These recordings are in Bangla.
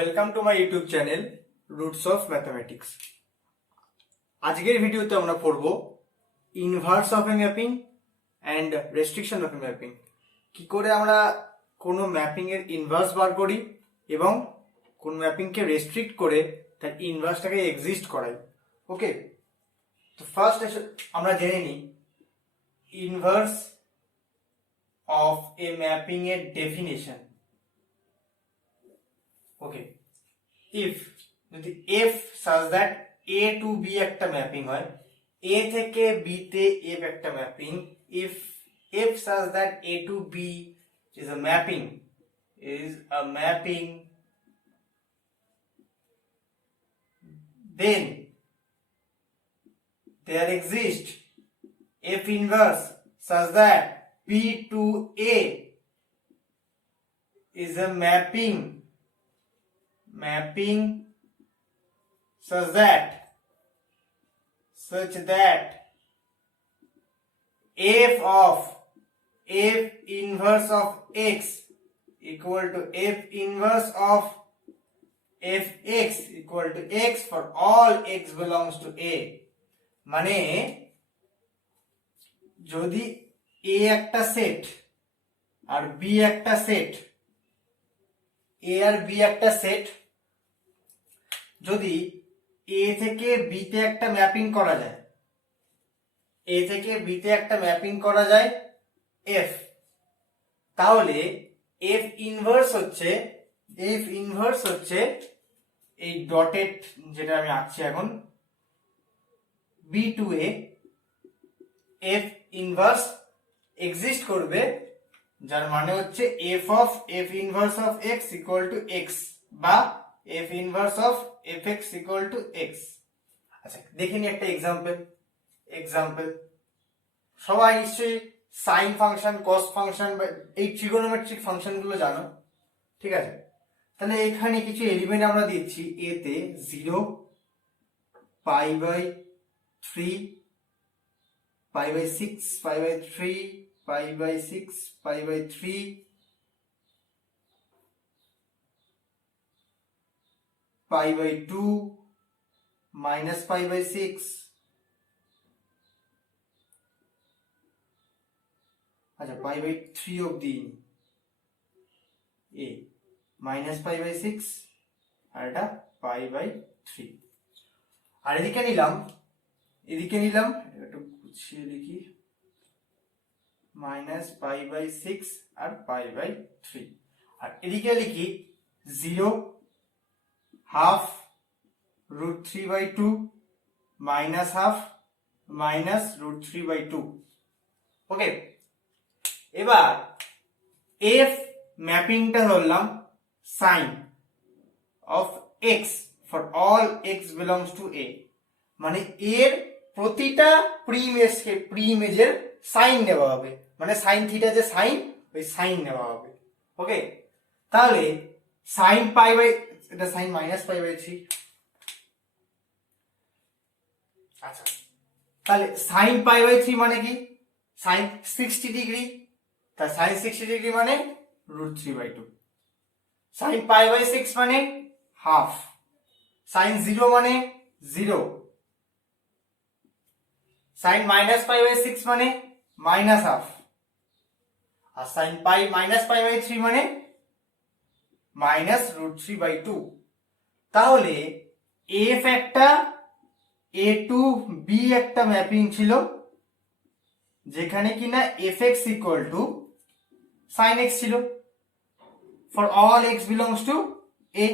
Welcome to my YouTube channel roots of mathematics. আজকের ভিডিওতে আমরা পড়ব inverse of a mapping and restriction of a mapping. কি করে আমরা কোনো ম্যাপিং এর ইনভার্স বার করি এবং কোন ম্যাপিংকে রেস্ট্রিক্ট করে তার ইনভার্সটাকে এক্সিস্ট করাই। ওকে, তো ফার্স্ট আমরা জেনে নিই ইনভার্স অফ এ ম্যাপিং এর ডেফিনেশন। ওকে, if যদি f such that a to b একটা ম্যাপিং হয়, a থেকে b তে f একটা mapping, if f such that a to b is a mapping then there exists f inverse such that b to a is a mapping such that f inverse of x equal to f inverse of fx equal to x for all x belongs to a। মানে যদি a একটা সেট আর b একটা সেট, a আর b একটা সেট, যদি a থেকে b তে একটা ম্যাপিং করা যায়, a থেকে b তে একটা ম্যাপিং করা যায় f, তাহলে f ইনভার্স হচ্ছে এই ডটেড যেটা আমি আঁকছি এখন b to a, f inverse exist করবে যার মানে হচ্ছে f inverse of x equal to x বা f inverse of fx equal to x। আচ্ছা, দেখে নি একটা এক্সাম্পল। সবাই নিশ্চয়ই সাইন ফাংশন, কস ফাংশন বা এই ট্রিগোনোমেট্রিক ফাংশন গুলো জানো, ঠিক আছে? তাহলে এখানে কিছু এলিমেন্ট আমরা দিচ্ছি a তে 0, π/3, π/6, π/3, π/6, π/3, π/2, minus π/6, আচ্ছা π/3 অবধি a, minus π/6 আর এটা π/3। আর এদিকে নিলাম একটু গুছিয়ে লিখি minus π/6 আর π/3, আর এদিকে লিখি 0, half, √3/2, minus half, minus √3/2। ওকে, এবার f ম্যাপিংটা ধরলাম sin of x for all x belongs to a, মানে এর প্রতিটা প্রি-ইমেজের সাইন নেওয়া হবে, মানে সাইন থিটা যে সাইন, ওই সাইন নেওয়া হবে। ওকে, তাহলে সাইন এটা সাইন -π/3। আচ্ছা, তাহলে সাইন π/3 মানে কি? সাইন 60 ডিগ্রি, তাহলে সাইন 60 ডিগ্রি মানে √3/2। সাইন π/6 মানে হাফ, সাইন 0 মানে 0, সাইন -π/6 মানে মাইনাস হাফ, আর সাইন -π/3 মানে -√3/2। তাহলে f একটা a to b একটা ম্যাপিং ছিল যেখানে কিনা fx equal to sin x ছিল for all x belongs to a।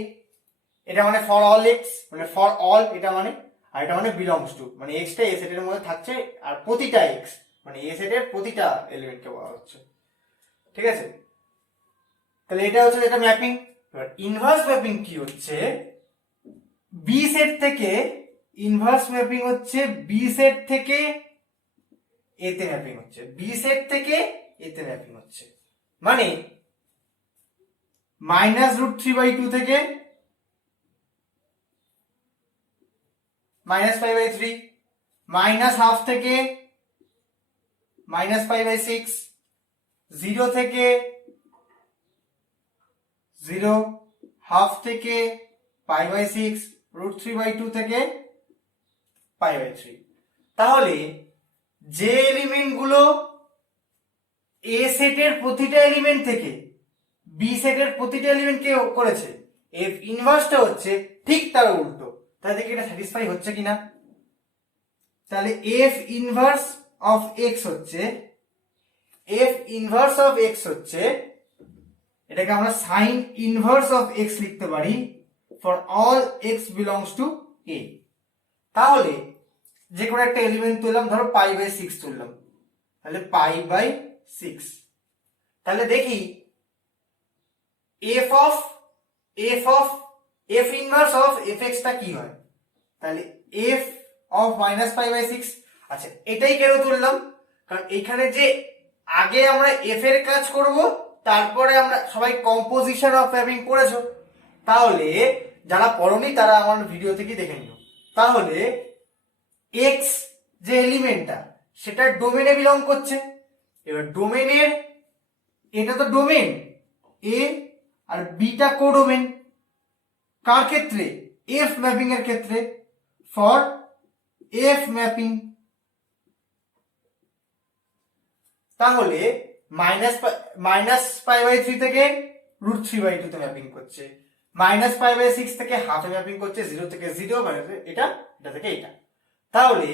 এটা মানে for all x, মানে for all এটা মানে, আর এটা মানে belongs to, মানে x টা a সেটের মধ্যে থাকছে আর প্রতিটা x মানে a সেটের প্রতিটা এলিমেন্টকে বলা হচ্ছে, ঠিক আছে? তাহলে এটা হচ্ছে এটা ম্যাপিং। এবার ইনভার্স ম্যাপিং কি হচ্ছে? b সেট থেকে ইনভার্স ম্যাপিং হচ্ছে b সেট থেকে a তে ম্যাপিং হচ্ছে, b সেট থেকে a তে ম্যাপিং হচ্ছে, মানে -√3/2 থেকে -π/3, মাইনাস হাফ থেকে -π/6, 0 থেকে 0, হাফ থেকে π/6, √3/2 থেকে π/3। তাহলে যে এলিমেন্ট গুলো এ সেটের প্রতিটা এলিমেন্ট থেকে বি সেটের প্রতিটা এলিমেন্টকে করেছে, এফ ইনভার্সটা হচ্ছে ঠিক তার উল্টো। তাহলে দেখি এটা স্যাটিসফাই হচ্ছে কিনা। তাহলে এফ ইনভার্স অফ এক্স হচ্ছে, এফ ইনভার্স অফ এক্স হচ্ছে, এটাকে আমরা সাইন ইনভার্স অফ এক্স লিখতে পারি for all x belongs to A. তাহলে যে কোনো একটা এলিমেন্ট তুললাম, ধরো π/6 তুললাম, তাহলে π/6। তাহলে দেখি F inverse of f x টা কি হয়। তাহলে এফ অফ -π/6। আচ্ছা, এটাই কেন তুললাম, কারণ এখানে যে আগে আমরা এফ এর কাজ করব, তারপরে আমরা সবাই কম্পোজিশন অফ ম্যাপিং পড়েছো, তাহলে যারা পড়োনি তারা আমার ভিডিও থেকে দেখে নিও। তাহলে এক্স যে এলিমেন্টটা সেটা ডোমেনে বিলং করছে। এবার ডোমেনের, এটা তো ডোমেন এ আর বিটা কোডোমেন, কার ক্ষেত্রে, এফ ম্যাপিং এর ক্ষেত্রে, ফর এফ ম্যাপিং। তাহলে -π/3 থেকে √3/2 তে ম্যাপিং করছে, -π/6 থেকে হাফে ম্যাপিং করছে, 0 থেকে 0, এটা এটা থেকে এটা। তাহলে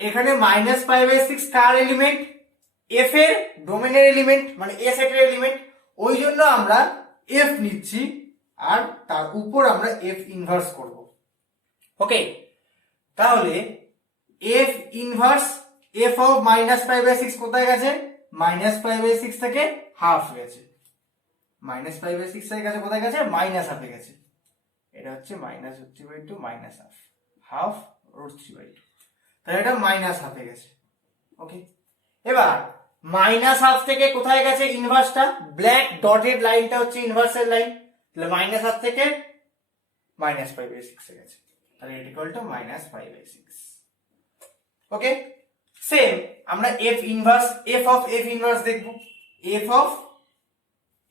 এখানে -π/6 কার এলিমেন্ট, এফ এর ডোমেনের এলিমেন্ট, মানে এ সেটের এলিমেন্ট, ওই জন্য আমরা এফ নিচ্ছি আর তার উপর আমরা এফ ইনভার্স করব। ওকে, তাহলে এফ ইনভার্স এফ অফ -π/6 কোথায় গেছে, -π/6 থেকে হাফ গেছে, -π/6 থেকে গেছে কোথায় গেছে, মাইনাস হাফে গেছে। এটা হচ্ছে -√3/2 মাইনাস হাফ, হাফ √3/2, তাহলে এটা মাইনাস হাফে গেছে। ওকে, এবার মাইনাস হাফ থেকে কোথায় গেছে ইনভার্সটা, ব্ল্যাক ডটেড লাইনটা হচ্ছে ইনভার্সের লাইন, তাহলে মাইনাস হাফ থেকে -π/6 এ গেছে, তাহলে এটা ইকুয়াল টু -π/6। ওকে, সেম আমরা f inverse, f of f inverse দেখব, f of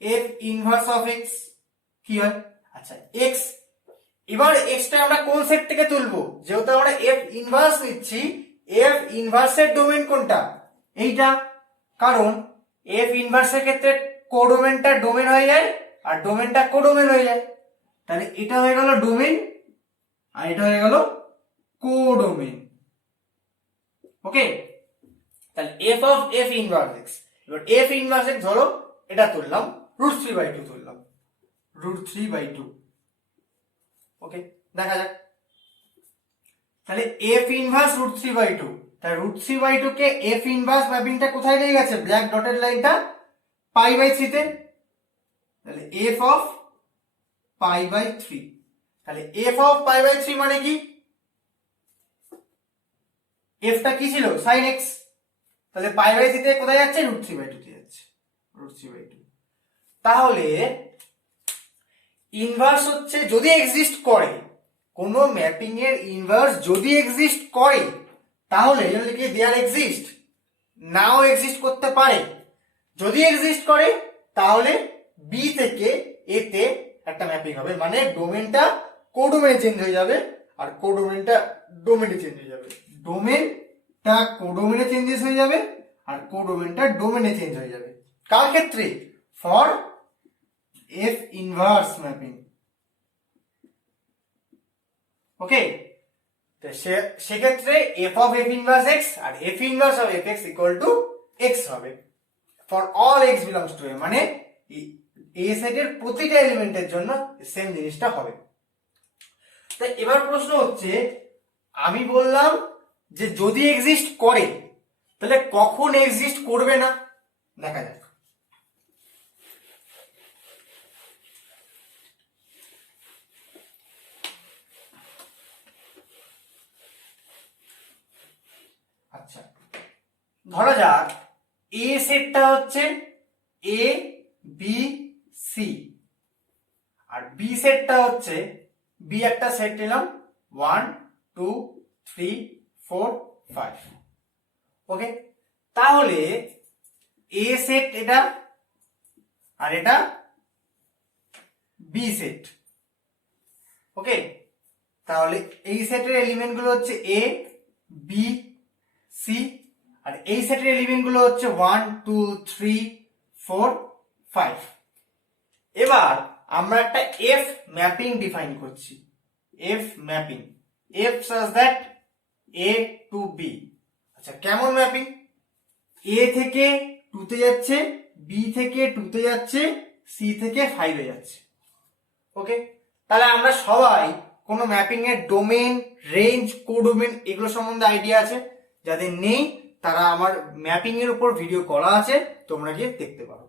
f inverse of x কি হয়। আচ্ছা, এক্স, এবার এক্সটা আমরা কোন সেট থেকে তুলবো, যেহেতু আমরা এফ ইনভার্স নিচ্ছি, এফ ইনভার্সের ডোমেন কোনটা, এইটা, কারণ এফ ইনভার্সের ক্ষেত্রে কোডোমেনটা ডোমেন হয়ে যায় আর ডোমেনটা কোডোমেন হয়ে যায়। তাহলে এটা হয়ে গেল ডোমেন আর এটা হয়ে গেল কোডোমেন। ওকে, তাহলে F of f inverse x, এবার এফ ইনভার্স এক্স ধরো এটা তুললাম, √3/2 তুললাম, √3/2। ওকে, দেখা যাক। তাহলে এফ ইনভার্স √3/2, তাহলে √3/2 কে এফ ইনভার্স ম্যাপিংটা কোথায় নিয়ে গেছে, ব্ল্যাক ডটেড লাইনটা π/3 তে, তাহলে এফ অফ π/3। তাহলে এফ অফ π/3 মানে কি, এফটা কি ছিল, sin x, তাহলে π/3 তে কোথায় যাচ্ছে, √3/2 তে যাচ্ছে, √3/2। তাহলে ইনভার্স হচ্ছে যদি এক্সিস্ট করে, কোন ম্যাপিং এর ইনভার্স যদি এক্সিস্ট করে, তাহলে কি দেয়ার এক্সিস্ট, নাও এক্সিস্ট করতে পারে। যদি এক্সিস্ট করে তাহলে বি থেকে এ তে একটা ম্যাপিং হবে, মানে ডোমেনটা কোডোমেনে চেঞ্জ হয়ে যাবে আর কোডোমেনটা ডোমেনে চেঞ্জ হয়ে যাবে, ডোমেনটা কোডোমেনে চেঞ্জেস হয়ে যাবে আর কোডোমেনটা ডোমেনে চেঞ্জ হয়ে যাবে। কার ক্ষেত্রে, for f inverse mapping. Okay, তো সেক্ষেত্রে f of f inverse x আর f inverse of f x equal to x হবে for all x belongs to A, মানে এ সেটের প্রতিটা এলিমেন্টের জন্য সেম জিনিসটা হবে। তো এবার প্রশ্ন হচ্ছে, আমি বললাম যে যদি এক্সিস্ট করে, তাহলে কখন এক্সিস্ট করবে না, দেখা যাক। আচ্ছা, ধরা যাক এ সেটটা হচ্ছে A B C R B সেটটা হচ্ছে, বি একটা সেট নিলাম 1 2 3 4 5। ওকে, তাহলে এ সেট এটা আর এটা বি সেট, ওকে, তাহলে এই সেটের এলিমেন্ট গুলো হচ্ছে এ, বি, সি, আর এই সেটের এলিমেন্ট গুলো হচ্ছে 1 2 3 4 5। এবার আমরা একটা এফ ম্যাপিং ডিফাইন করছি। F mapping, F such that A to B. আচ্ছা, কেমন ম্যাপিং? এ থেকে 2 তে যাচ্ছে, বি থেকে 2 তে যাচ্ছে, সি থেকে 5 এ যাচ্ছে। ওকে, তাহলে আমরা সবাই কোনো ম্যাপিং এর ডোমেন, রেঞ্জ, কোডোমেন এগুলো সম্বন্ধে আইডিয়া আছে? যাদের নেই তারা আমার ম্যাপিং এর উপর ভিডিও করা আছে, তোমরা গিয়ে দেখতে পারো।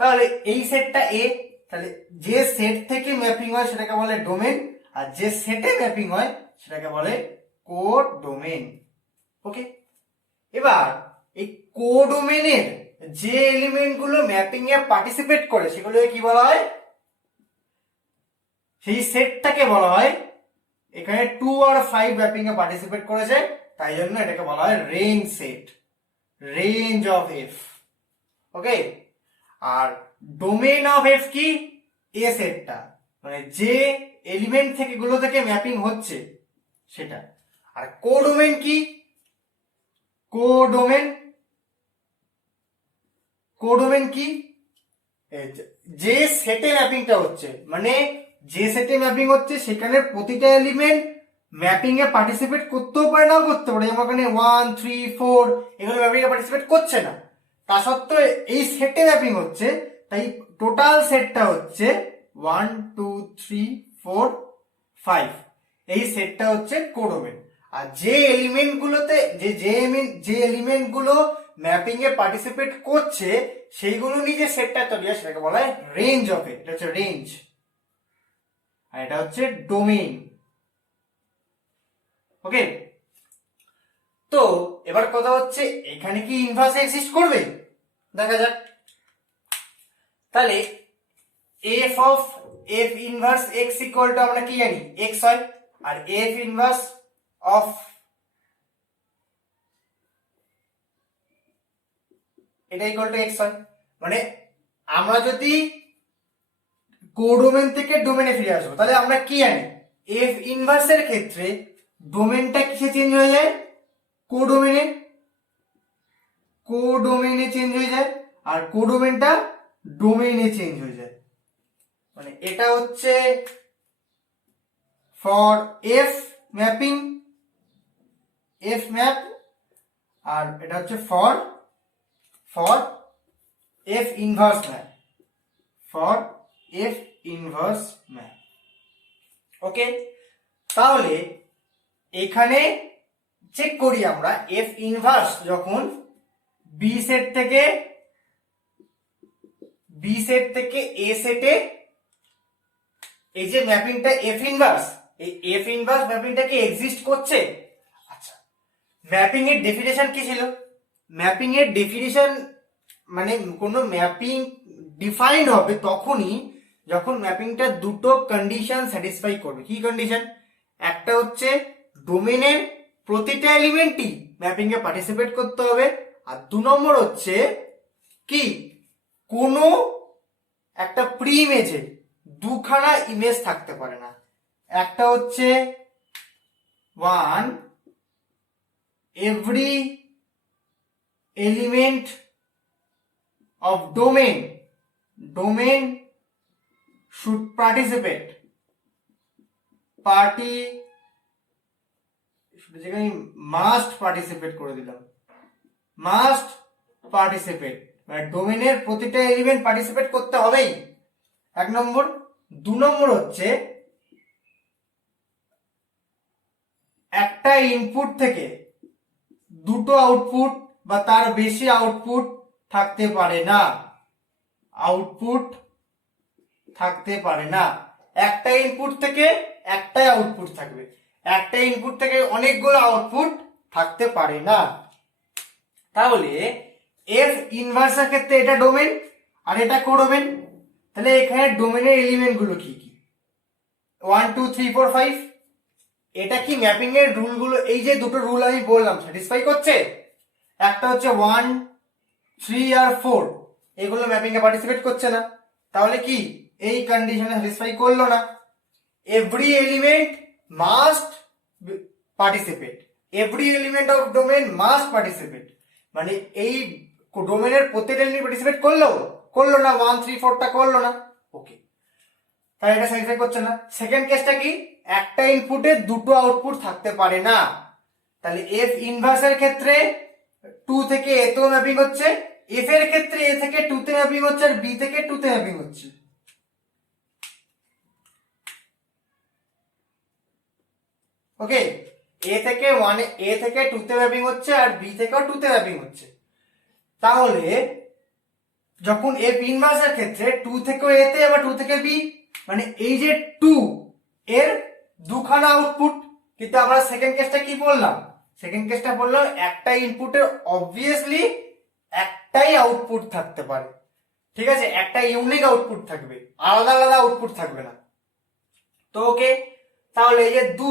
তাহলে এই সেটটা এ, তাহলে যে সেট থেকে ম্যাপিং হয় সেটাকে বলে ডোমেন, আর যে সেটে ম্যাপিং হয় সেটাকে বলে কোডোমেন। ওকে, এবার এই কোডোমেনের যে এলিমেন্ট গুলো ম্যাপিং এ পার্টিসিপেট করে সেগুলোকে কি বলা হয়? সেই সেটটাকে বলা হয়, এখানে 2 আর 5 ম্যাপিং এ পার্টিসিপেট করেছে তাই জন্য এটাকে বলা হয় range set, range of F. Okay, আর ডোমেন অফ এফ কি? এ সেটটা, মানে যে এলিমেন্ট থেকে গুলো থেকে ম্যাপিং হচ্ছে সেটা। আর কোডোমেন কি? কোডোমেন, কোডোমেন কি? যে সেটে ম্যাপিংটা হচ্ছে, মানে যে সেটে ম্যাপিং হচ্ছে সেখানে প্রতিটা এলিমেন্ট ম্যাপিং এ পার্টিসিপেট করতেও পারে, নাও করতে পারে। যেমন এখানে 1 3 4 এগুলো ম্যাপিং এ পার্টিসিপেট করছে না, তা সত্ত্বেও এই সেটে ম্যাপিং হচ্ছে, তাই টোটাল সেটটা হচ্ছে 1 2 3 4 5। এই সেটটা হচ্ছে কোডোমেন। আর যে এলিমেন্ট গুলোতে যে এলিমেন্ট গুলো ম্যাপিং এ পার্টিসিপেট করছে সেইগুলো নিয়ে যে সেটটা তৈরি হয় সেটাকে বলা হয় রেঞ্জ অফ এ। এটা হচ্ছে রেঞ্জ, আর এটা হচ্ছে ডোমেইন। ওকে, তো এবার কথা হচ্ছে এখানে কি ইনভার্স এক্সিস্ট করবে দেখা যাক। তাহলে F of f inverse x equal two আমরা কি জানি? এক্স হয়। আর এফ ইনভার্স অফ এটা ইকুয়াল টু এক্স হয়। মানে আমরা যদি কোডোমেন থেকে ডোমেনে ফিরে আসবো তাহলে আমরা কি জানি? এফ ইনভার্সের ক্ষেত্রে ডোমেনটা কিসে চেঞ্জ হয়ে যায়? কোডোমেনে, কোডোমেনে চেঞ্জ হয়ে যায়, আর কোডোমেনটা ডোমেইনে চেঞ্জ হয়ে যায়। মানে এটা হচ্ছে for f mapping, f map, আর এটা হচ্ছে for f inverse map, for f inverse map. Okay, তাহলে এখানে চেক করি আমরা এফ ইনভার্স যখন বি সেট থেকে এ সেটে, এই যে ম্যাপিংটা এফ ইনভার্স, এই এফ ইনভার্স ম্যাপিংটা কি এক্সিস্ট করছে? আচ্ছা, ম্যাপিং এর ডেফিনেশন কি ছিল? ম্যাপিং এর ডেফিনেশন মানে কোনো ম্যাপিং ডিফাইন্ড হবে তখনই যখন ম্যাপিংটা দুটো কন্ডিশন স্যাটিসফাই করবে। কি কন্ডিশন? একটা হচ্ছে ডোমেনের প্রতিটা এলিমেন্টই ম্যাপিং এ পার্টিসিপেট করতে হবে, আর 2 নম্বর হচ্ছে কি কোনো একটা প্রি ইমেজে দুখানা ইমেজ থাকতে পারে না। একটা হচ্ছে 1 every element of domain should participate must participate করে দিলাম, must participate, মানে ডোমেনের প্রতিটা এলিমেন্ট পার্টিসিপেট করতে হবেই, 1 নম্বর। 2 নম্বর হচ্ছে একটা ইনপুট থেকে দুটো আউটপুট বা তার বেশি আউটপুট থাকতে পারে না, আউটপুট থাকতে পারে না। একটা ইনপুট থেকে একটাই আউটপুট থাকবে, একটা ইনপুট থেকে অনেকগুলো আউটপুট থাকতে পারে না। তাহলে এফ ইনভার্সের ক্ষেত্রে এটা ডোমেন আর এটা কোডোমেন। তাহলে এখানে ডোমেনের এলিমেন্ট গুলো কি কি? 1 2 3 4 5। এটা কি ম্যাপিং এর রুল গুলো, এই যে দুটো রুল আমি বললাম, স্যাটিসফাই করছে? একটা হচ্ছে 1 3 আর 4, এগুলো ম্যাপিং এ পার্টিসিপেট করছে না, তাহলে কি এই কন্ডিশনে স্যাটিসফাই করলো না। every element must participate, every element of domain must participate, মানে এই ডোমেনের প্রত্যেকটা এলিমেন্ট পার্টিসিপেট করলো না, 1 3 4টা করলো না, ওকে, তাহলে এটা স্যাটিসফাই করছে না। সেকেন্ড কেসটা কি, একটা ইনপুটে দুটো আউটপুট থাকতে পারে না, তাহলে এফ ইনভার্স এর ক্ষেত্রে 2 থেকে এ তে ম্যাপিং হচ্ছে, এফ এর ক্ষেত্রে এ থেকে 2 তে ম্যাপিং হচ্ছে, আর বি থেকে 2 তে ম্যাপিং হচ্ছে। ওকে, এ থেকে 2 তে ম্যাপিং হচ্ছে, আর বি থেকেও 2 তে ম্যাপিং হচ্ছে। তাহলে যখন এফ ইনভার্স এর ক্ষেত্রে 2 থেকে এ তে আবার 2 থেকে বি, মানে এই যে 2 এর দুখানা আউটপুট। কিন্তু আমরা সেকেন্ড কেসটা কি বললাম, সেকেন্ড কেসটা বললো একটা ইনপুটের অবভিয়াসলি একটাই আউটপুট থাকতে পারে, ঠিক আছে, একটা ইউনিক আউটপুট থাকবে, আলাদা আলাদা আউটপুট থাকবে না। তো ওকে, তাহলে এই যে 2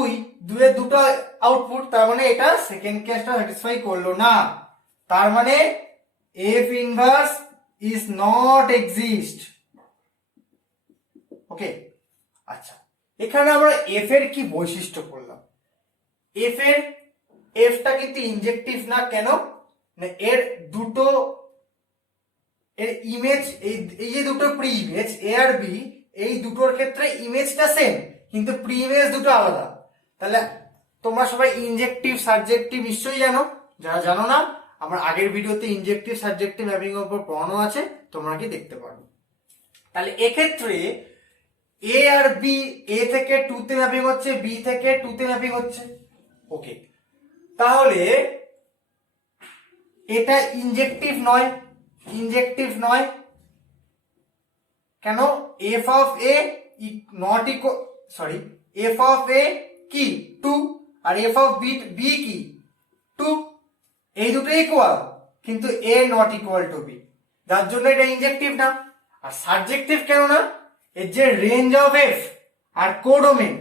এর দুটো আউটপুট, তার মানে এটা সেকেন্ড কেসটা স্যাটিসফাই করলো না, তার মানে f inverse is not exist. Okay, আচ্ছা, এখানে আমরা এফ এর কি বৈশিষ্ট্য পড়লাম। এফটা কিন্তু ইনজেক্টিভ না, কেন, এর দুটো এর ইমেজ, এই যে দুটো প্রি ইমেজ এ আর বি, এই দুটোর ক্ষেত্রে ইমেজটা সেম, কিন্তু প্রি ইমেজ দুটো আলাদা। তাহলে তোমরা সবাই ইনজেক্টিভ সাবজেক্টিভ নিশ্চয়ই জানো, যারা জানো না আমার আগের ভিডিওতে ইনজেক্টিভ সাবজেক্টিভ ম্যাপিং এর উপর পড়ানো আছে, তোমরা কি দেখতে পারো। তাহলে এক্ষেত্রে এ আর বি, এ থেকে 2 তে ম্যাপিং হচ্ছে, বি থেকে 2 তে ম্যাপিং হচ্ছে। ওকে, তাহলে এটা ইনজেক্টিভ নয়, কেন, f of a not equal, sorry, f of a কি 2, আর এফ অফ বি কি 2, এই দুটো ইকুয়াল, কিন্তু এ নট ইকুয়াল টু বি, যার জন্য এটা ইনজেক্টিভ না। আর সাবজেক্টিভ কেন না, এর যে রেঞ্জ অফ এফ আর কোডোমেন,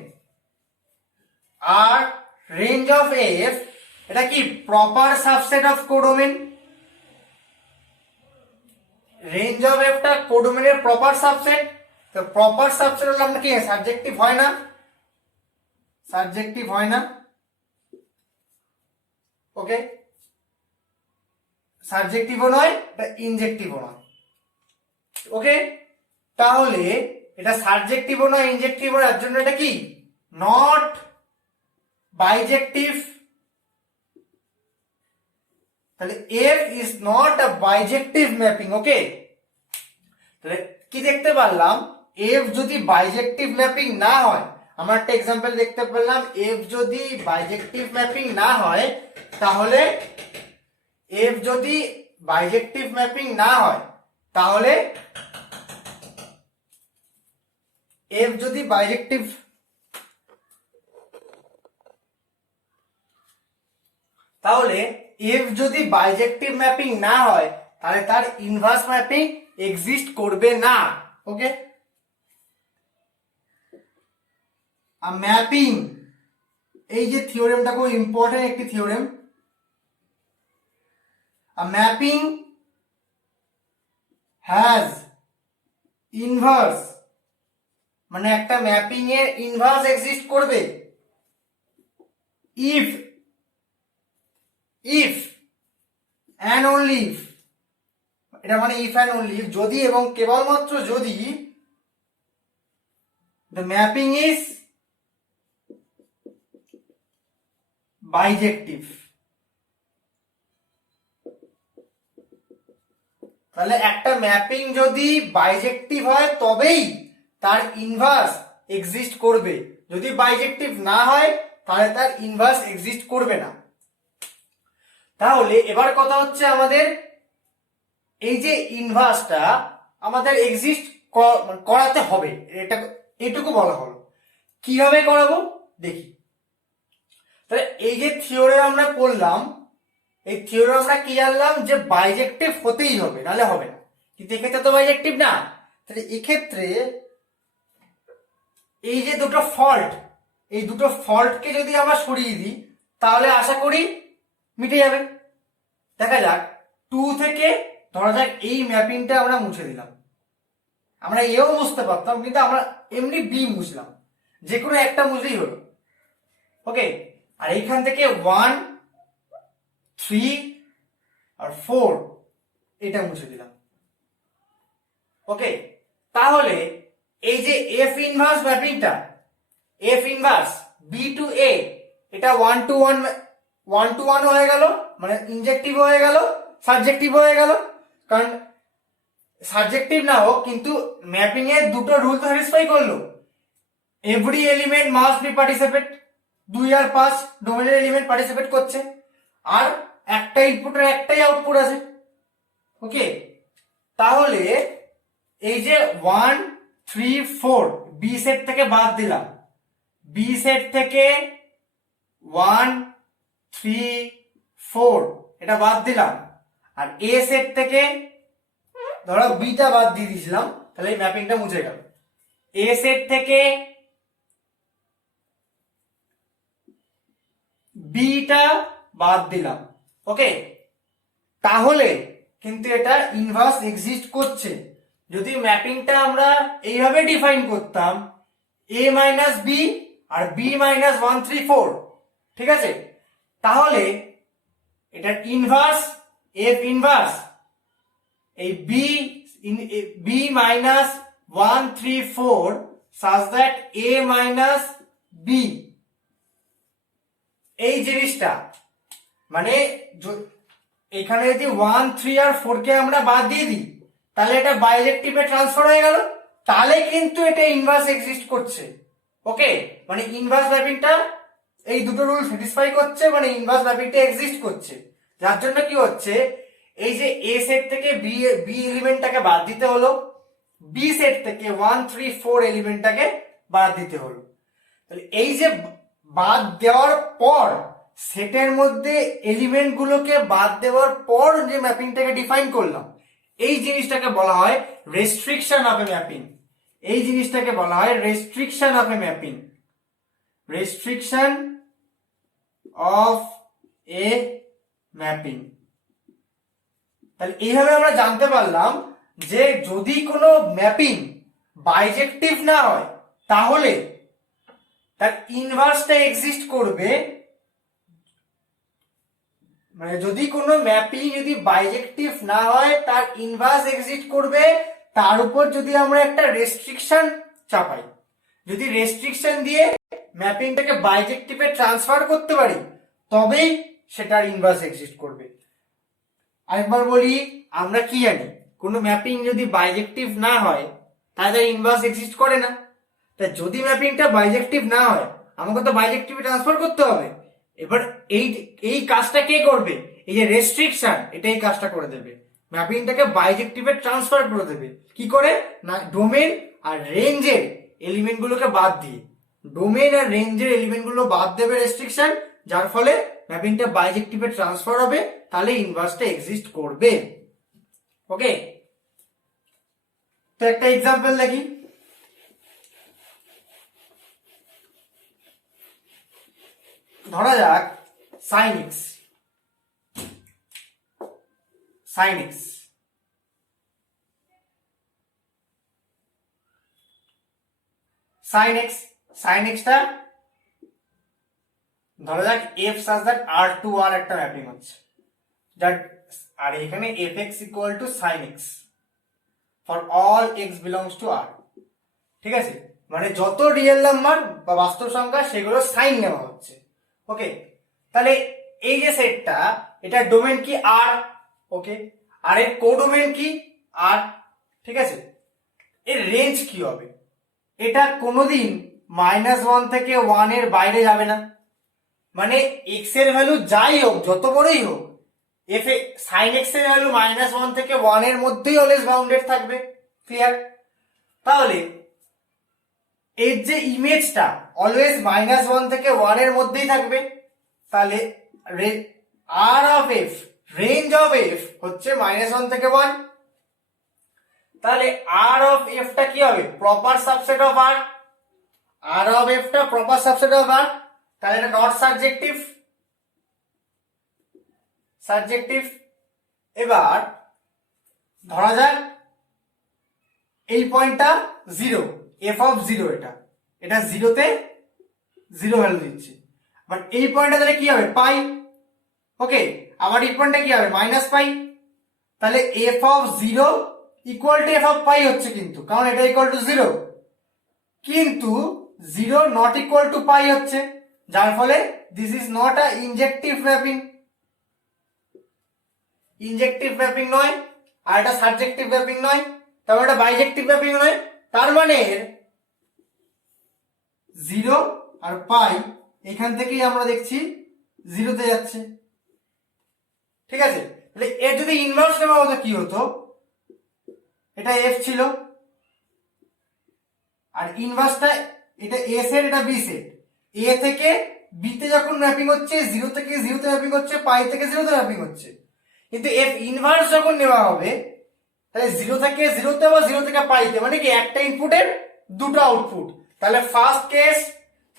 আর রেঞ্জ অফ এফ এটা কি proper subset of codomain, range of এফটা কোডোমেনের প্রপার সাবসেট, তো প্রপার সাবসেট হলে আমরা কি সাবজেক্টিভ হয় না, ওকে, সাবজেক্টিভও নয়, এটা ইনজেক্টিভও নয়। ওকে, তাহলে এটা সাবজেক্টিভও নয়, ইনজেক্টিভও নয়, এর জন্য এটা কি নট বাইজেক্টিভ। তাহলে f is not a bijective mapping. Okay, তাহলে কি দেখতে পারলাম, এফ যদি বাইজেক্টিভ ম্যাপিং না হয়, আমরা একটা এক্সাম্পল দেখতে পেলাম, এফ যদি বাইজেক্টিভ ম্যাপিং না হয়, তাহলে এফ যদি বাইজেক্টিভ ম্যাপিং না হয়, তাহলে এফ যদি বাইজেক্টিভ, তাহলে এফ যদি বাইজেক্টিভ ম্যাপিং না হয়, তাহলে তার ইনভার্স ম্যাপিং এক্সিস্ট করবে না। ওকে, ম্যাপিং, এই যে থিওরেমটা খুব ইম্পর্টেন্ট একটি থিওরেম, ম্যাপিং হ্যাজ ইনভার্স, মানে একটা ম্যাপিং এর ইনভার্স এক্সিস্ট করবে ইফ and only if, এটা মানে if and only if, যদি এবং কেবলমাত্র যদি the mapping is bijective। তাহলে একটা ম্যাপিং যদি বাইজেক্টিভ হয় তবেই তার ইনভার্স এক্সিস্ট করবে, যদি বাইজেক্টিভ না হয় তাহলে তার ইনভার্স এক্সিস্ট করবে না। তাহলে এবার কথা হচ্ছে আমাদের এই যে ইনভার্সটা আমাদের এক্সিস্ট করাতে হবে, এটা এটুকু বলা হলো, কিভাবে করাবো দেখি। তাহলে এই যে থিওরেম আমরা করলাম, এই থিওরেম আমরা কি জানলাম, যে বাইজেক্টিভ হতেই হবে, নাহলে হবে না, কিন্তু এক্ষেত্রে তো বাইজেক্টিভ না। তাহলে এক্ষেত্রে এই যে দুটো ফল্ট, এই দুটো ফল্টকে যদি আমরা সরিয়ে দিই, তাহলে আশা করি মিটে যাবে। দেখা যাক 2 থেকে, ধরা যাক এই ম্যাপিংটা আমরা মুছে দিলাম, আমরা এও মুছতে পারতাম, কিন্তু আমরা এমনি বি মুছলাম, যে কোনো একটা মুছলেই হলো। ওকে, আর এইখান থেকে 1 3 আর 4 এটা মুছে দিলাম। ওকে, তাহলে এই যে এফ ইনভার্স ম্যাপিংটা, f inverse b to a, এটা 1 to 1 হয়ে গেল, মানে ইনজেক্টিভ হয়ে গেল, সাবজেক্টিভ হয়ে গেল। কারণ সাবজেক্টিভ না হোক কিন্তু ম্যাপিং এর দুটো রুল তো স্যাটিসফাই করলো। Every element must be participate, 2 আর 5 ডোমেনের এলিমেন্ট পার্টিসিপেট করছে, আর একটা ইনপুটের একটাই আউটপুট আছে। ওকে, তাহলে এই যে 1 3 4 বি সেট থেকে বাদ দিলাম, বি সেট থেকে 1 3 4 এটা বাদ দিলাম, আর এ সেট থেকে ধরো বিটা বাদ দিয়ে দিয়েছিলাম, তাহলে এই ম্যাপিংটা মুছে গেল। এ সেট থেকে বিটা বাদ দিলাম। ওকে, তাহলে কিন্তু এটা ইনভার্স এক্সিস্ট করছে। যদি ম্যাপিংটা আমরা এইভাবে ডিফাইন করতাম, a মাইনাস বি আর b মাইনাস 1 3 4, ঠিক আছে, তাহলে এটার ইনভার্স f ইনভার্স এই b minus 1 3 4 such that a minus b, এই জিনিসটা মানে এখানে যদি 1 3 আর 4 কে আমরা বাদ দিয়ে দিই, তাহলে এটা বাইজেক্টিভে ট্রান্সফার হয়ে গেল, তাহলে কিন্তু এটা ইনভার্স এক্সিস্ট করছে। ওকে, মানে ইনভার্স ম্যাপিংটা এই দুটো রুল স্যাটিসফাই করছে, মানে ইনভার্স ম্যাপিংটা এক্সিস্ট করছে। যার জন্য কি হচ্ছে, এই যে এ সেট থেকে বি এলিমেন্টটাকে বাদ দিতে হলো, বি সেট থেকে 1 3 4 এলিমেন্টটাকে বাদ দিতে হলো। তাহলে এই যে বাদ দেওয়ার পর সেটের মধ্যে এলিমেন্ট গুলোকে বাদ দেওয়ার পর যে ম্যাপিংটাকে ডিফাইন করলাম, এই জিনিসটাকে বলা হয় রেস্ট্রিকশন অফ এ ম্যাপিং। এই জিনিসটাকে বলা হয় restriction of a mapping, restriction of a mapping. তাহলে এইভাবে আমরা জানতে পারলাম যে যদি কোনো ম্যাপিং বাইজেক্টিভ না হয় তাহলে তার ইনভার্সটা এক্সিস্ট করবে। মানে যদি কোনো ম্যাপিং যদি বাইজেক্টিভ না হয় তার ইনভার্স এক্সিস্ট করবে, তার উপর যদি আমরা একটা রেস্ট্রিকশন চাপাই, যদি রেস্ট্রিকশন দিয়ে ম্যাপিংটাকে বাইজেক্টিভে ট্রান্সফার করতে পারি, তবেই সেটার ইনভার্স এক্সিস্ট করবে। আরেকবার বলি, আমরা কি জানি, কোনো ম্যাপিং যদি বাইজেক্টিভ না হয় তাহলে ইনভার্স এক্সিস্ট করে না। তা যদি ম্যাপিংটা বাইজেক্টিভ না হয় আমাকে তো বাইজেক্টিভে ট্রান্সফার করতে হবে। এবার এই কাজটা কে করবে, এই যে রেস্ট্রিকশন, এটা এই কাজটা করে দেবে, ম্যাপিংটাকে বাইজেক্টিভে ট্রান্সফার করে দেবে। কি করে না, ডোমেন আর রেঞ্জের এলিমেন্ট গুলোকে বাদ দিয়ে, ডোমেন আর রেঞ্জের এলিমেন্ট গুলো বাদ দেবে রেস্ট্রিকশন, যার ফলে ম্যাপিংটা বাইজেক্টিভে ট্রান্সফার হবে, তাহলে ইনভার্সটা এক্সিস্ট করবে। ওকে, তো একটা এক্সাম্পল দেখি। ধরা যাক sin x, sin x sin x, sin x টা ধরা যাক f such that r2r একটা ম্যাপিং হচ্ছে, যার আর এখানে fx equal to sin x for all x belongs to r, ঠিক আছে, মানে যত রিয়েল নাম্বার বা বাস্তব সংখ্যা সেগুলো সাইন নেওয়া হচ্ছে। ওকে, তাহলে এই যে সেটটা, এটা ডোমেন কি আর, ওকে, আর এর কোডোমেন কি আর, ঠিক আছে, এর রেঞ্জ কি হবে, এটা কোনোদিন -1 থেকে 1 এর বাইরে যাবে না, মানে x এর ভ্যালু যাই হোক, যত বড়ই হোক, f sin x এর ভ্যালু -1 থেকে 1 এর মধ্যেই অলওয়েজ বাউন্ডেড থাকবে। ক্লিয়ার? তাহলে এর যে ইমেজটা অলওয়েজ -1 থেকে 1 এর মধ্যেই থাকবে, তাহলে r of f, range of f হচ্ছে -1 থেকে 1। তাহলে r অফ f টা কি হবে, proper subset of r, r of f টা প্রপার সাবসেট অফ r, তাহলে এটা নট সাবজেক্টিভ, সাবজেক্টিভ। এবার ধরা যাক এই পয়েন্টটা 0, f অফ 0, এটা জিরোতে জিরো ভ্যালু দিচ্ছে, বাট এই পয়েন্টটা তাহলে কি হবে পাই। ওকে, আবার এই পয়েন্টটা কি হবে মাইনাস পাই। তাহলে F of zero equal to F of পাই হচ্ছে, কিন্তু কারণ এটা ইকুয়াল টু জিরো, কিন্তু জিরো নট ইকুয়াল টু পাই হচ্ছে, যার ফলে this is not a ইনজেক্টিভ mapping. ইনজেক্টিভ mapping নয়, আর এটা সাবজেক্টিভ ম্যাপিং নয়, তারপর এটা বাইজেক্টিভ ম্যাপিং নয়। তার মানে জিরো আর পাই এখান থেকেই আমরা দেখছি জিরোতে যাচ্ছে। ঠিক আছে, তাহলে এর যদি ইনভার্স নেওয়া হতো কি হতো, এটা এফ ছিল আর ইনভার্সটা এটা এ সেট এটা বি সেট, এ থেকে বি তে যখন ম্যাপিং হচ্ছে, জিরো থেকে জিরোতে ম্যাপিং হচ্ছে, পাই থেকে জিরোতে ম্যাপিং হচ্ছে। কিন্তু এফ ইনভার্স যখন নেওয়া হবে তাহলে জিরো থেকে জিরোতে বা জিরো থেকে পাইতে, মানে কি একটা ইনপুটের দুটো আউটপুট, তাহলে ফার্স্ট কেস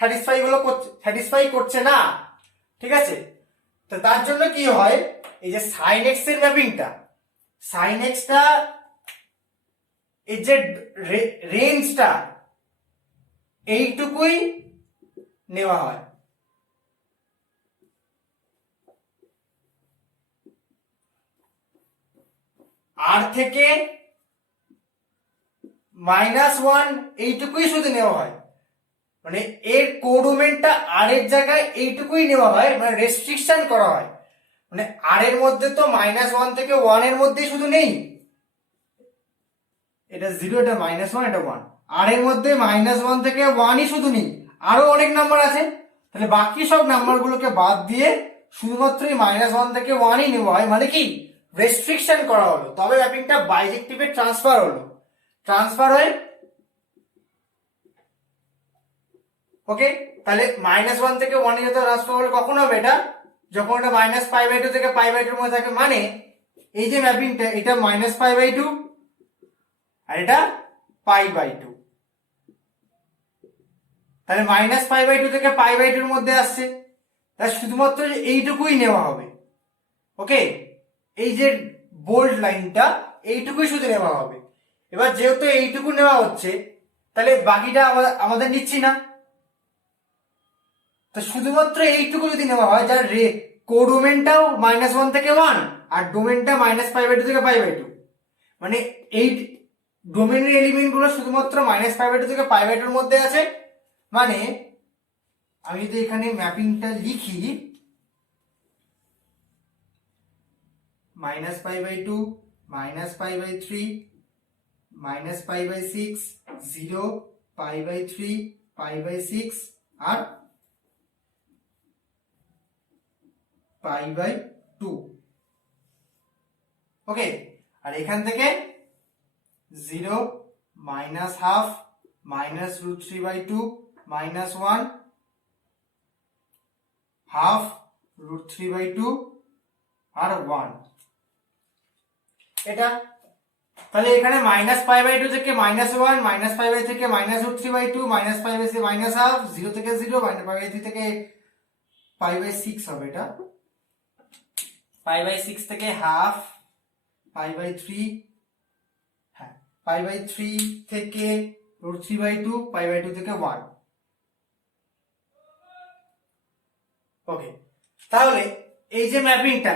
স্যাটিসফাই করছে না। ঠিক আছে, তো তার জন্য কি হয়, এই যে সাইন এক্স এর ম্যাপিংটা, সাইন এক্সটা এই যে রেঞ্জটা এইটুকুই নেওয়া হয়। আর থেকে -1 এইটুকুই শুধু নেওয়া হয়, মানে এর কোডোমেনটা আর এর জায়গায় এইটুকুই নেওয়া হয়, মানে রেস্ট্রিকশন করা হয়। মানে আর এর মধ্যে তো -1 থেকে 1 এর মধ্যেই শুধু নেই, এটা 0 এটা -1 এটা 1, আর এর মধ্যে -1 থেকে 1ই শুধু নেই, আরো অনেক নাম্বার আছে। তাহলে বাকি সব নাম্বারগুলোকে বাদ দিয়ে শুধুমাত্র এই -1 থেকে 1ই নেওয়া হয়, মানে কি রেস্ট্রিকশন করা হলো, তবে ম্যাপিংটা বাইজেক্টিভে ট্রান্সফার হলো, ট্রান্সফার হয়ে ওকে। তাহলে -1 থেকে 1 এ যত ট্রান্সফার হলো কখন হবে এটা, যখন এটা -π/2 থেকে π/2 এর মধ্যে থাকে, মানে এই যে ম্যাপিংটা এটা -π/2 আর এটা π/2, তাহলে -π/2 থেকে π/2 এর মধ্যে আসছে, তাহলে শুধুমাত্র এইটুকুই নেওয়া হবে। ওকে, এই যে বোল্ড লাইনটা এইটুকুই শুধু নেওয়া হবে। এবার যেহেতু এইটুকু নেওয়া হচ্ছে তাহলে বাকিটা আমাদের নিচ্ছি না, তো শুধুমাত্র এইটুকু যদি নেওয়া হয়, যার কোডোমেনটাও -1 থেকে 1 আর ডোমেনটা -π/2 থেকে π/2, মানে এই ডোমেনের এলিমেন্ট গুলো শুধুমাত্র -π/2 থেকে π/2 এর মধ্যে আছে। মানে আমি যদি এখানে ম্যাপিংটা লিখি -π/2 -π/3 -π/6 0 π/3 π/6 আর π/2। ওকে, আর এখান থেকে 0 -½ -√3/2 -1 ½ √3/2 আর 1, এটা। তাহলে এখানে -π/2 থেকে -1 -π/2 থেকে -√3/2 -π/6 -½ 0 থেকে 0 π/3 থেকে π/6 হবে, এটা π/6 থেকে ½ π/3, হ্যাঁ π/3 থেকে √3/2 π/2 থেকে 1। ওকে, তাহলে এই যে ম্যাপিংটা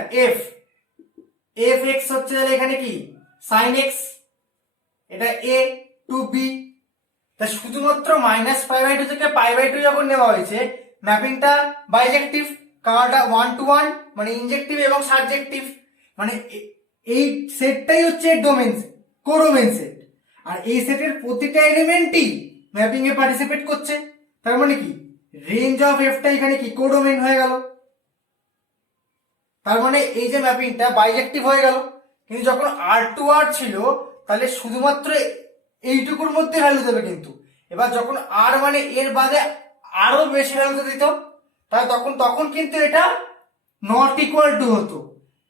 f(x) হচ্ছে, তাহলে এখানে কি sin x, এটা a টু b, তা শুধুমাত্র -π/2 থেকে π/2 যখন নেওয়া হয়েছে ম্যাপিংটা বাইজেক্টিভ, কারণ এটা 1 to 1 মানে ইনজেক্টিভ এবং সাবজেক্টিভ, মানে এই সেটটাই হচ্ছে ডোমেন কোডোমেন সেট, আর এই সেটের প্রতিটা এলিমেন্টই ম্যাপিং এ পার্টিসিপেট করছে। তার মানে কি রেঞ্জ অফ এফটা এখানে কি কোডোমেন হয়ে গেল, তার মানে এই যে ম্যাপিংটা বাইজেক্টিভ হয়ে গেল। কিন্তু যখন আর টু আর ছিল তাহলে শুধুমাত্র এইটুকুর মধ্যে ভ্যালু দেবে, কিন্তু এবার যখন আর মানে এর বাদে আরো বেশি ভ্যালু দিত তাহলে তখন কিন্তু এটা নট ইকুয়াল টু হতো,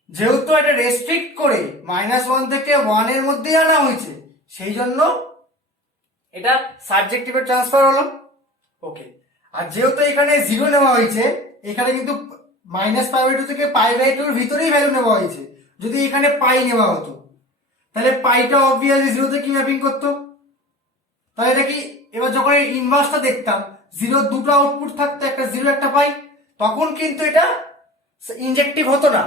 যেহেতু এটা রেস্ট্রিক্ট করে -1 থেকে 1 এর মধ্যেই আনা হয়েছে, সেই জন্য এটা সাবজেক্টিভে ট্রান্সফার হলো। ওকে, আর যেহেতু এখানে 0 নেওয়া হয়েছে, এখানে কিন্তু -π/2 থেকে π/2 এর ভিতরেই ভ্যালু নেওয়া হয়েছে। যদি এখানে পাই নেওয়া হতো তাহলে পাইটা অবভিয়াসলি 0 তে কি ম্যাপিং করতো, তাহলে এটা কি এবার যখন এই ইনভার্সটা দেখতাম, জিরো দুটো আউটপুট থাকতো, একটা জিরো একটা পাই, তখন কিন্তু এটা ইনজেক্টিভ হতো না।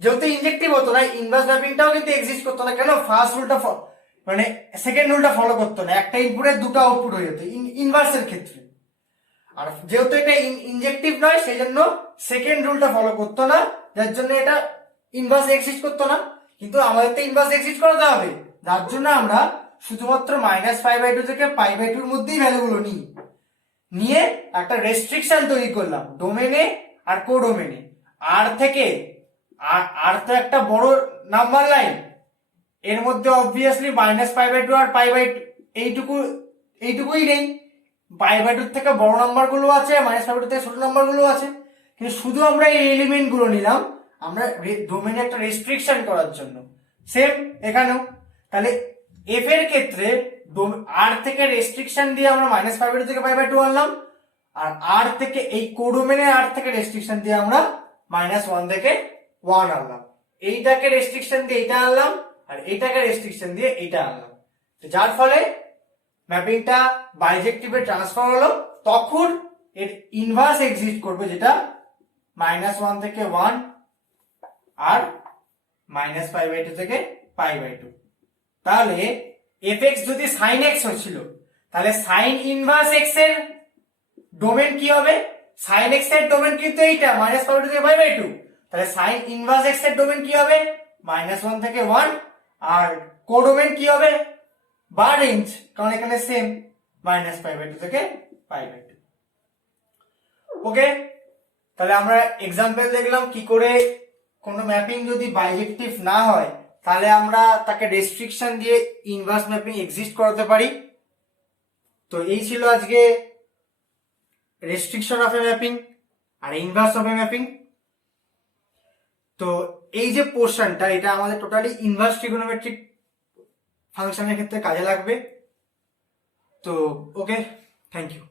যেহেতু ইনজেক্টিভ হতো না, ইনভার্স ম্যাপিংটাও কিন্তু এক্সিস্ট করতো না। কেন? ফার্স্ট রুলটা মানে সেকেন্ড রুলটা ফলো করতো না, একটা ইনপুটের দুটো আউটপুট হয়ে যেত ইনভার্সের ক্ষেত্রে। আর যেহেতু এটা ইনজেক্টিভ নয়, সেই জন্য সেকেন্ড রুলটা ফলো করতো না, যার জন্য এটা ইনভার্স এক্সিস্ট করতো না। কিন্তু আমাদের তো ইনভার্স এক্সিস্ট করাতে হবে, যার জন্য আমরা শুধুমাত্র -π/2 থেকে π/2 এর মধ্যেই ভ্যালুগুলো নিয়ে একটা রেস্ট্রিকশন তৈরি করলাম ডোমেনে আর কোডোমেনে। আর থেকে আর তো একটা বড় নাম্বার লাইন, এর মধ্যে অবভিয়াসলি -π/2 আর π/2 এইটুকুই নেই। π/2 থেকে বড় নাম্বার গুলো আছে, -π/2 থেকে ছোট নাম্বার গুলো আছে, কিন্তু শুধু আমরা এই এলিমেন্ট গুলো নিলাম আমরা ডোমেনে একটা রেস্ট্রিকশন করার জন্য। সেম এখানেও, তাহলে এফ এর ক্ষেত্রে আর থেকে রেস্ট্রিকশন দিয়ে আমরা -π/2 থেকে π/2 আনলাম, আর আর থেকে এই কোডোমেনে আর থেকে রেস্ট্রিকশন দিয়ে আমরা -1 থেকে 1 আনলাম। এইটাকে রেস্ট্রিকশন দিয়ে এইটা আনলাম, আর এইটাকে রেস্ট্রিকশন দিয়ে এইটা আনলাম, যার ফলে ম্যাপিংটা বাইজেক্টিভে ট্রান্সফার হলো। তখন এর ইনভার্স এক্সিস্ট করবে, যেটা -1 থেকে 1 আর -π/2 থেকে π/2। তাহলে fx যদি sin x হচ্ছিল, তাহলে sin ইনভার্স x এর ডোমেন কি হবে? sin x এর ডোমেন কিন্তু এইটা -π/2 থেকে π/2, তাহলে sin ইনভার্স x এর ডোমেন কি হবে? -1 থেকে 1, আর কোডোমেন কি হবে? বা রেঞ্জ, কারণ এখানে সেম -π/2 থেকে π/2। ওকে, তাহলে আমরা এক্সাম্পল দেখলাম কি করে কোনো ম্যাপিং যদি বাইজেক্টিভ না হয় তাহলে আমরা তাকে রেস্ট্রিকশন দিয়ে ইনভার্স ম্যাপিং এক্সিস্ট করাতে পারি। তো এই ছিল আজকে রেস্ট্রিকশন অফ এ ম্যাপিং আর ইনভার্স অফ এ ম্যাপিং। তো এই যে পোর্শনটা, এটা আমাদের টোটালি ইনভার্স ট্রিগোনোমেট্রিক ফাংশনের ক্ষেত্রে কাজে লাগবে। তো ওকে, থ্যাংক ইউ।